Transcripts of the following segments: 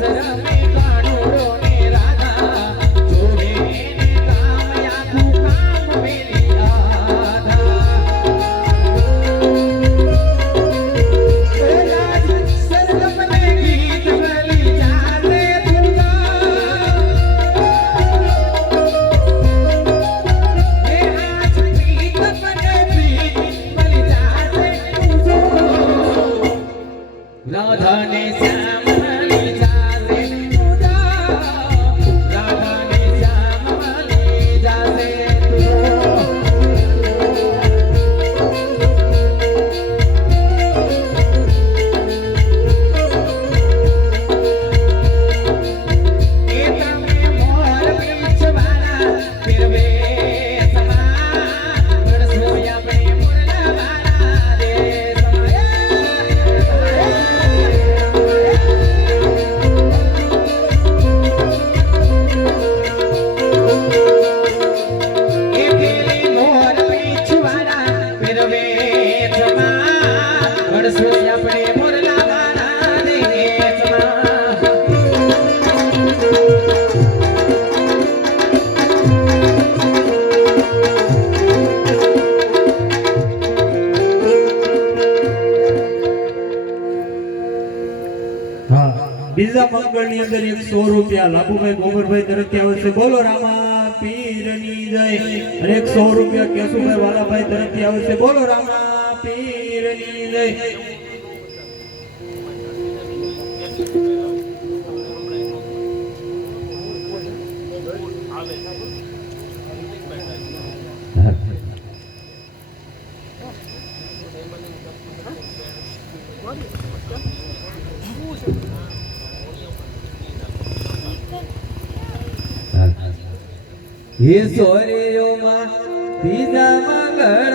人 અંદર એક સો રૂપિયા. લાભુભાઈ ગોમરભાઈ તરફથી આવે છે. બોલો, રામા, પીરની જય. અને એક સો રૂપિયા કેશુભાઈ વાલાભાઈ તરફથી આવે છે. બોલો, રામા, પીરની જય. હે સોરિયોમાં બીજા મંગળ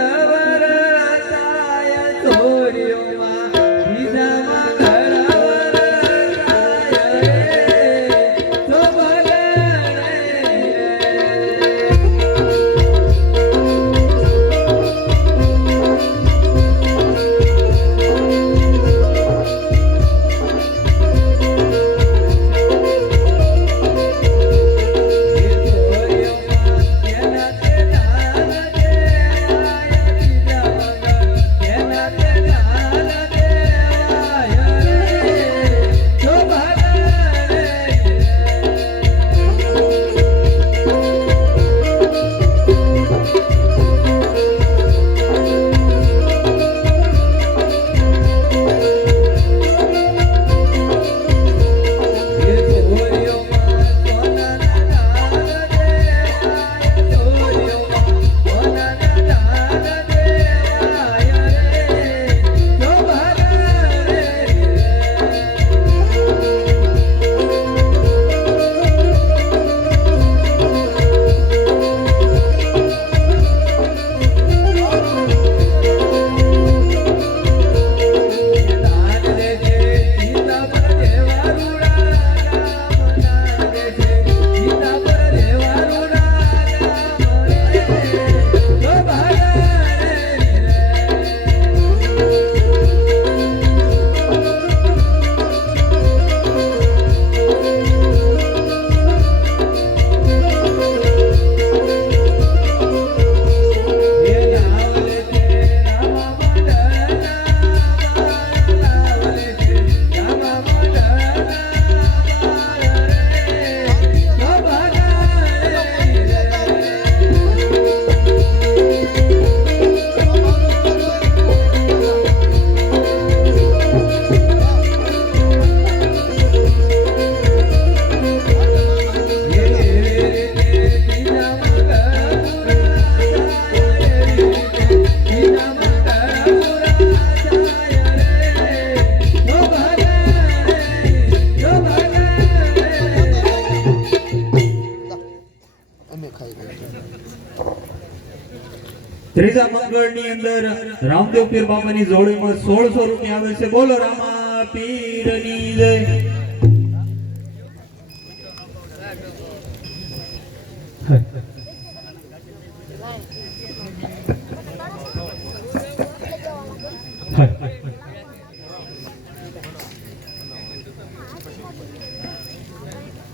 અંદર રામદેવ પીર બાબાની જોડીમાં સોળસો રૂપિયા આવે છે. બોલો રામા પીરની જય.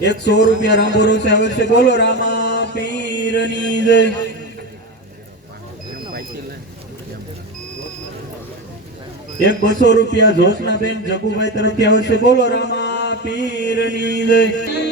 એકસો રૂપિયા રામબોરો છે, આવે છે. બોલો રામા પીરની જય. એક બસો રૂપિયા જોશના બેન જગુભાઈ તરફથી આવશે બોલો રામા પીરની જય.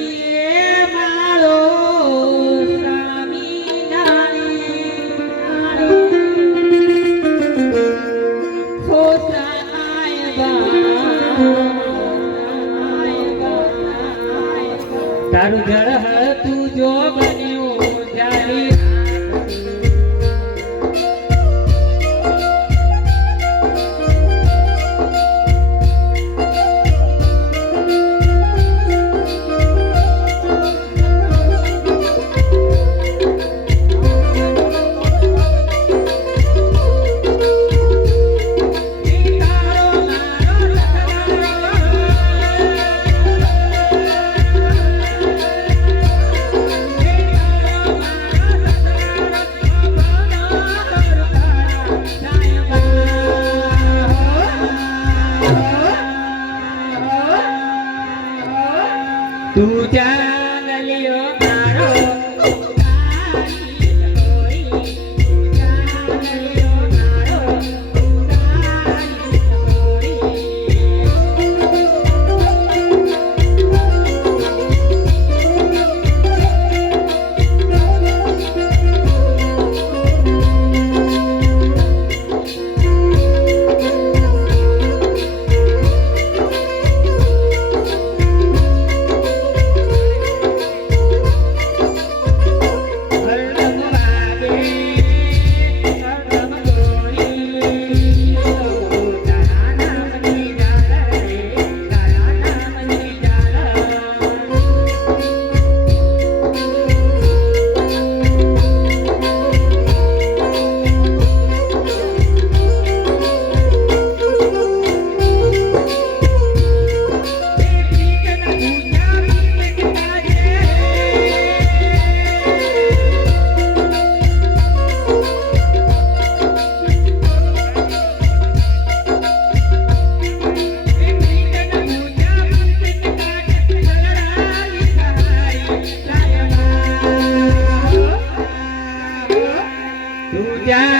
त्या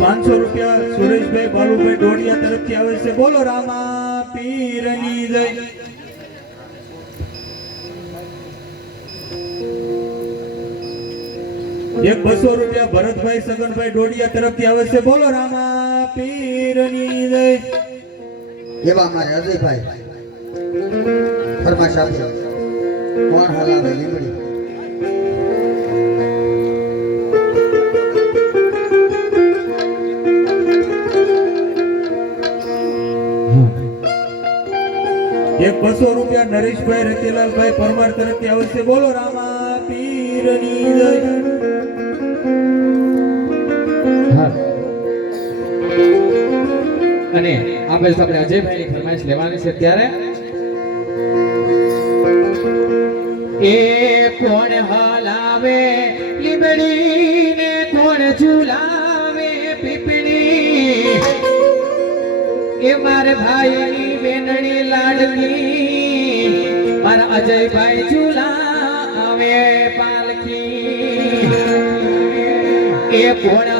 પાંચસો રૂપિયા સુરેશભાઈ બાલુભાઈ ડોડિયા તરફથી આવે છે. બોલો, રામા પીરની જય. એક બસો રૂપિયા ભરતભાઈ સગનભાઈ ડોડિયા તરફથી આવે છે. બોલો, રામા પીરની જય. એવા અમારે અજયભાઈ. ફરમાશ આપી કોણ હલાવે લીમડી? એક બસો રૂપિયા નરેશભાઈ રતિલાલભાઈ પરમાર તરફથી આવશે. બોલો રામા પીરની અને આપેલ આપણે અજયભાઈની ફરમાઈશ લેવાની છે ત્યારે એ કોણ હલાવે? લીબડીને કોણ ઝુલાવે? પીપડી એ મારે ભાઈની બેનની લાડકી. મારા અજયભાઈ ઝુલાવે પાલખી. એ કોણ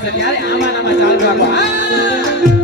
છે ત્યારે આમાં આમાં ચાલુ રાખો